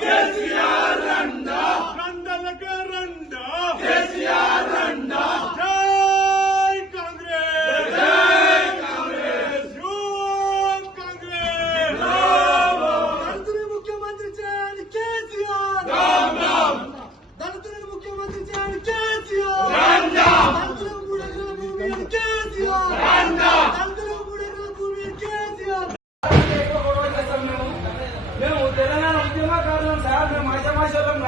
Yes, we